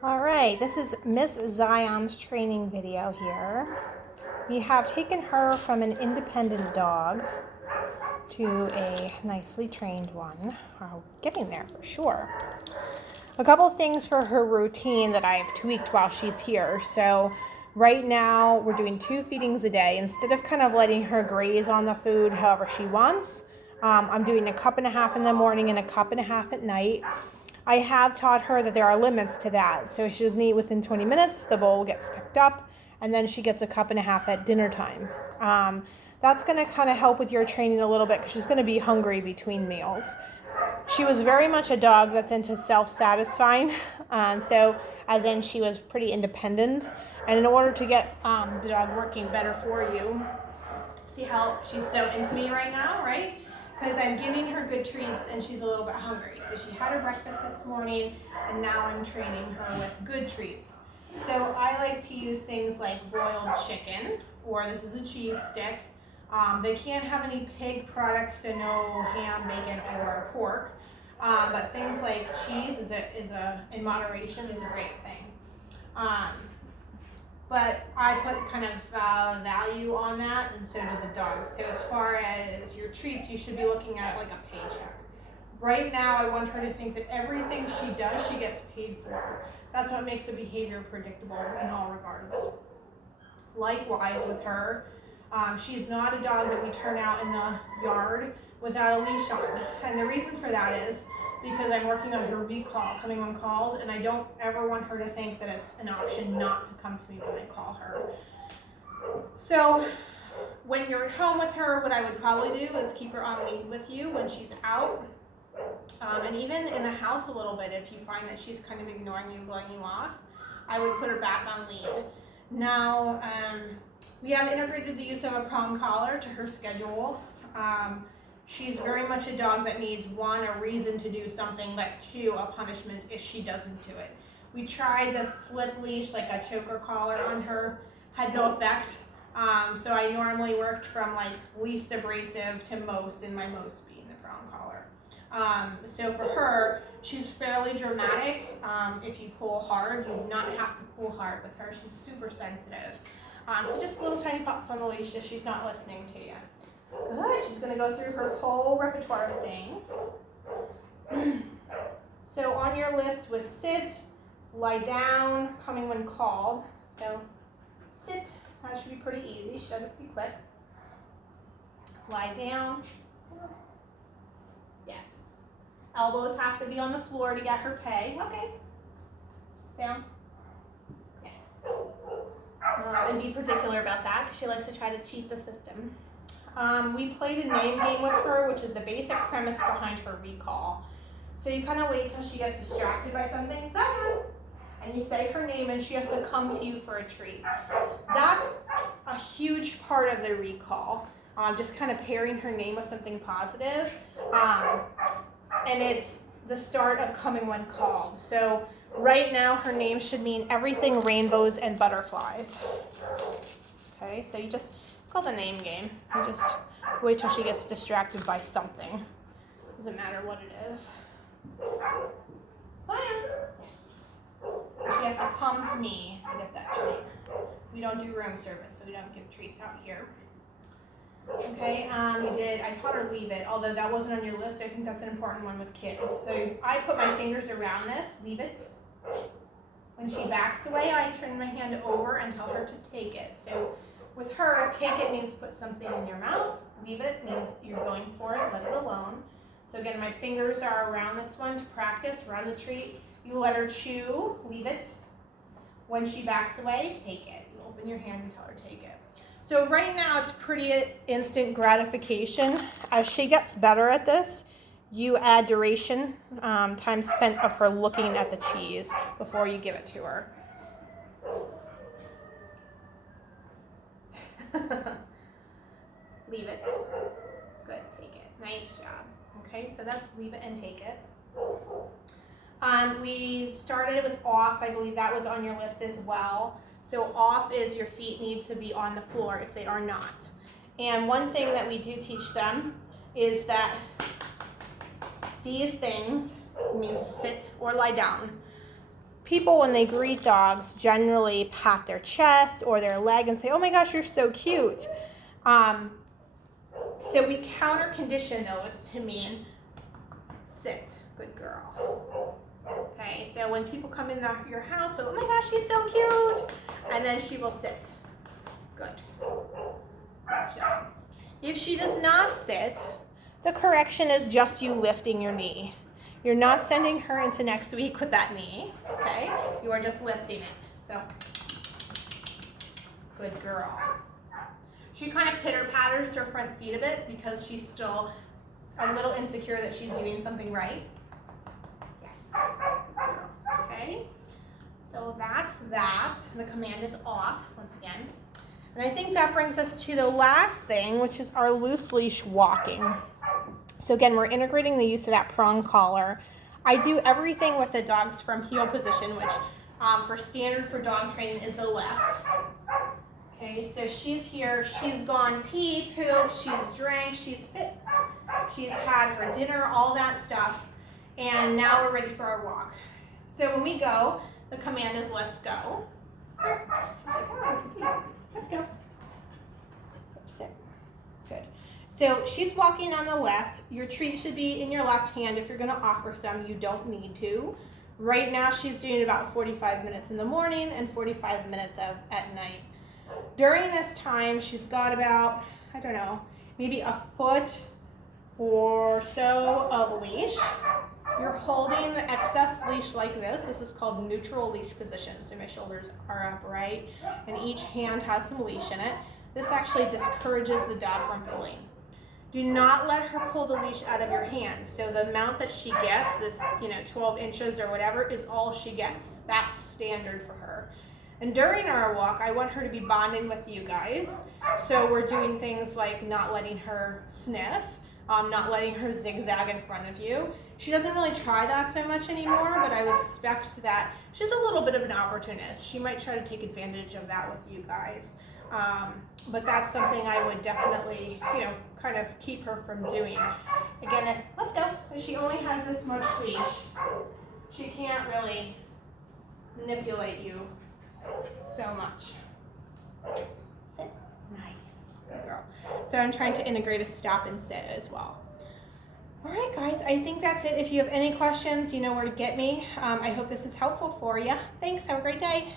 All right, this is Miss Zion's training video here. We have taken her from an independent dog to a nicely trained one. We're getting there for sure. A couple things for her routine that I've tweaked while she's here. So right now we're doing 2 feedings a day. Instead of kind of letting her graze on the food however she wants, I'm doing a cup and a half in the morning and a cup and a half at night. I have taught her that there are limits to that. So if she doesn't eat within 20 minutes, the bowl gets picked up, and then she gets a cup and a half at dinner time. That's going to kind of help with your training a little bit because she's going to be hungry between meals. She was very much a dog that's into self-satisfying. So as in she was pretty independent. And in order to get the dog working better for you, see how she's so into me right now, right? Because I'm giving her good treats and she's a little bit hungry. So she had her breakfast this morning and now I'm training her with good treats. So I like to use things like broiled chicken, or this is a cheese stick. They can't have any pig products, so no ham, bacon, or pork. But things like cheese is in moderation is a great thing. But I put kind of value on that, and so do the dogs. So as far as your treats, you should be looking at it like a paycheck. Right now, I want her to think that everything she does, she gets paid for. That's what makes a behavior predictable in all regards. Likewise with her, she's not a dog that we turn out in the yard without a leash on. And the reason for that is because I'm working on her recall, coming when called, and I don't ever want her to think that it's an option not to come to me when I call her. So when you're at home with her, what I would probably do is keep her on lead with you when she's out. And even in the house a little bit, if you find that she's kind of ignoring you, blowing you off, I would put her back on lead. Now, we have integrated the use of a prong collar to her schedule. She's very much a dog that needs, 1, a reason to do something, but 2, a punishment if she doesn't do it. We tried the slip leash, like a choker collar on her, had no effect. So I normally worked from like least abrasive to most, in my most being the prong collar. So for her, she's fairly dramatic. If you pull hard, you do not have to pull hard with her. She's super sensitive. So just little tiny pops on the leash if she's not listening to you. Good. She's going to go through her whole repertoire of things. So on your list was sit, lie down, coming when called. So sit. That should be pretty easy. She does it pretty quick. Lie down. Yes. Elbows have to be on the floor to get her pay. Okay. Down. Yes. And be particular about that because she likes to try to cheat the system. We played a name game with her, which is the basic premise behind her recall. So you kind of wait till she gets distracted by something, Zion, and you say her name and she has to come to you for a treat. That's a huge part of the recall, just kind of pairing her name with something positive. And it's the start of coming when called. So right now her name should mean everything rainbows and butterflies. Okay, so you just call the name game. You just wait till she gets distracted by something. Doesn't matter what it is. Zion. Yes. She has to come to me to get that treat. We don't do room service, so we don't give treats out here. Okay, I taught her leave it, although that wasn't on your list. I think that's an important one with kids. So I put my fingers around this, leave it. When she backs away, I turn my hand over and tell her to take it. So with her, take it means put something in your mouth. Leave it means you're going for it, let it alone. So again, my fingers are around this one to practice, around the treat. You let her chew, leave it. When she backs away, take it. You open your hand and tell her take it. So right now it's pretty instant gratification. As she gets better at this, you add duration, time spent of her looking at the cheese before you give it to her. Leave it. Good, take it. Nice job. Okay, so that's leave it and take it. We started with off. I believe that was on your list as well. So off is your feet need to be on the floor if they are not. And one thing that we do teach them is that these things mean sit or lie down. people, when they greet dogs, generally pat their chest or their leg and say, oh my gosh, you're so cute. So we counter condition those to mean sit, good girl. Okay, so when people come in your house, they'll, oh my gosh, she's so cute. And then she will sit. Good. Good job. If she does not sit, the correction is just you lifting your knee. You're not sending her into next week with that knee, okay? You are just lifting it. So, good girl. She kind of pitter-patters her front feet a bit because she's still a little insecure that she's doing something right. Yes, good girl. Okay, so that's that. The command is off once again. And I think that brings us to the last thing, which is our loose leash walking. So again, we're integrating the use of that prong collar. I do everything with the dogs from heel position, which for standard for dog training is the left. Okay, so she's here, she's gone pee, poop, she's drank, she's had her dinner, all that stuff. And now we're ready for our walk. So when we go, the command is let's go. She's like, oh, I'm confused. Let's go. Sit. Good. So she's walking on the left. Your treat should be in your left hand. If you're going to offer some, you don't need to. Right now she's doing about 45 minutes in the morning and 45 minutes at night. During this time, she's got about, I don't know, maybe a foot or so of leash. You're holding the excess leash like this. This is called neutral leash position. So my shoulders are upright and each hand has some leash in it. This actually discourages the dog from pulling. Do not let her pull the leash out of your hand. So the amount that she gets, this 12 inches or whatever, is all she gets. That's standard for her. And during our walk, I want her to be bonding with you guys. So we're doing things like not letting her sniff, not letting her zigzag in front of you. She doesn't really try that so much anymore, but I would suspect that she's a little bit of an opportunist. She might try to take advantage of that with you guys. But that's something I would definitely, kind of keep her from doing. Again, let's go. If she only has this much leash, she can't really manipulate you so much. Sit. Nice. Good girl. So I'm trying to integrate a stop and sit as well. All right, guys, I think that's it. If you have any questions, you know where to get me. I hope this is helpful for you. Thanks. Have a great day.